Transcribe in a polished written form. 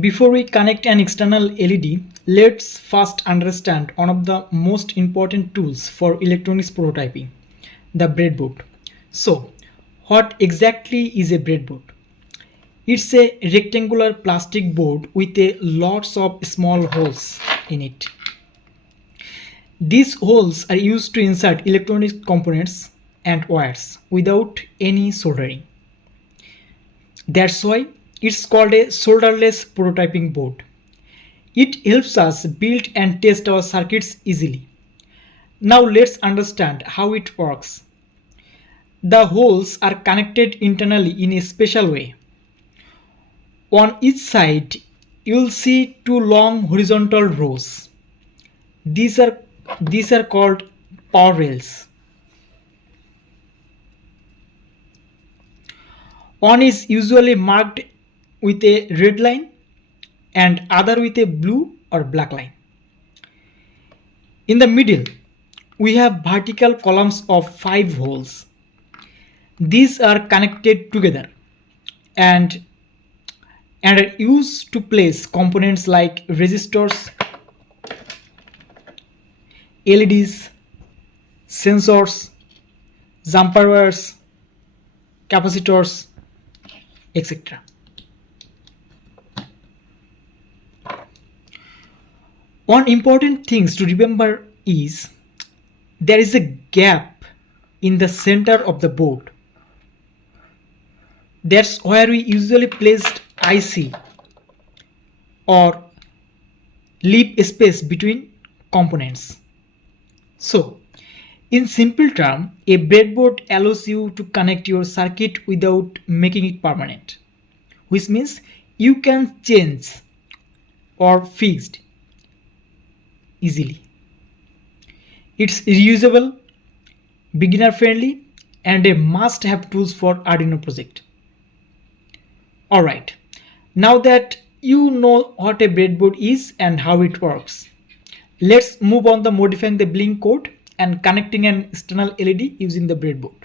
Before we connect an external LED, let's first understand one of the most important tools for electronics prototyping, the breadboard. So, what exactly is a breadboard? It's a rectangular plastic board with a lots of small holes in it. These holes are used to insert electronic components and wires without any soldering. That's why it's called a solderless prototyping board. It helps us build and test our circuits easily. Now let's understand how it works. The holes are connected internally in a special way. On each side, you'll see two long horizontal rows. These are these are called power rails. One is usually marked with a red line and other with a blue or black line. In the middle, we have vertical columns of 5 holes. These are connected together and are used to place components like resistors, LEDs, sensors, jumper wires, capacitors, etc. One important thing to remember is there is a gap in the center of the board. That's where we usually placed IC or leave space between components. So, in simple terms, a breadboard allows you to connect your circuit without making it permanent, which means you can change or fix it easily. It's reusable, beginner friendly, and a must-have tools for Arduino project. Alright, now that you know what a breadboard is and how it works, let's move on to modifying the blink code and connecting an external LED using the breadboard.